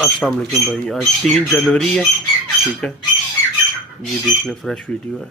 अस्सलाम वालेकुम भाई, आज 3 जनवरी है। ठीक है, ये देख लें फ्रेश वीडियो है।